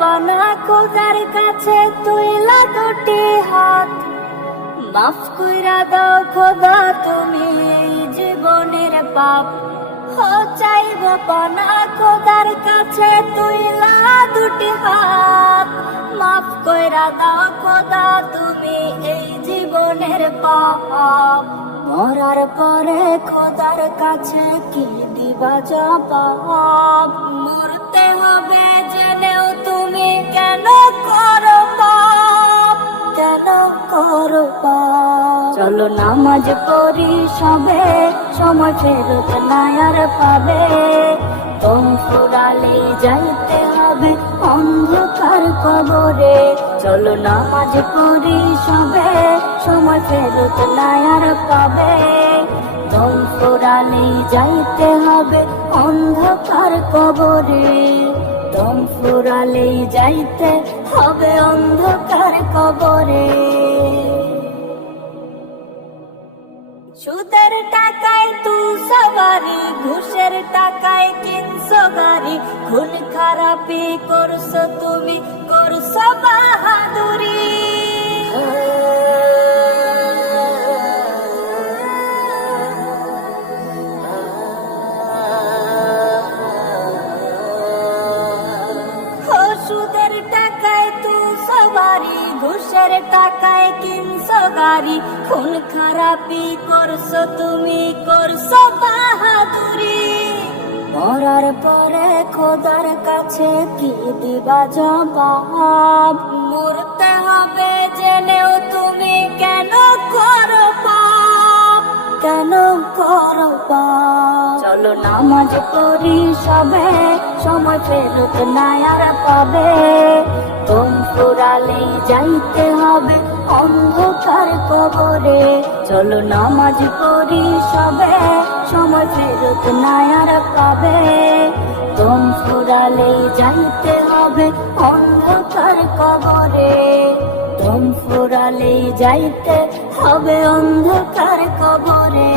পানা খোদার কাছে তুইলা দুটি হাত, মাফ কইরা দাও খোদা তুমি এই জীবনের পাপ। চাইব পানা খোদার কাছে তুইলা দুটি হাত, মাফ কইরা দাও খোদা তুমি এই জীবনের পাপ। মরার পরে খোদার কাছে কি দিবা জবাব? মরতে হবে জেনেও তুমি কেন করো পাপ, কেন করো পাপ? চলো নামাজ পড়ি সবে, সময় ফেরত না আর পাবে। দম ফুরালে যাইতে হবে অন্ধকার কবরে। চলো নামাজ পড়ি সবে, সময় ফেরত না আর পাবে। দম ফুরালে যাইতে হবে অন্ধকার কবরে। দম ফুরালে যাইতে হবে অন্ধকার কবরে। সুদের টাকায় তু সবারি, ঘুষের টাকায় কিনছো গাড়ি। খুন খারাপি করছো তুমি, করছো বাহাদুরি। সুদের টাকায় তু সবারি, ঘুষের টাকায় কিনছো গাড়ি। খুন খারাপি করছো তুমি, করছো বাহাদুরি। মরার পরে খোদার কাছে কি দিবা জবাব? মরতে হবে জেনেও তুমি কেন করো পাপ, কেন করো পাপ? চলো নামাজ পড়ি সবে, সময় ফেরত না আর পাবে। দম ফুরালে যাইতে হবে অন্ধকার কবরে। চলো নামাজ পড়ি সবে, সময় ফেরত না আর পাবে। দম ফুরালে যাইতে হবে অন্ধকার কবরে। দম ফুরালে যাইতে হবে অন্ধকার কবরে।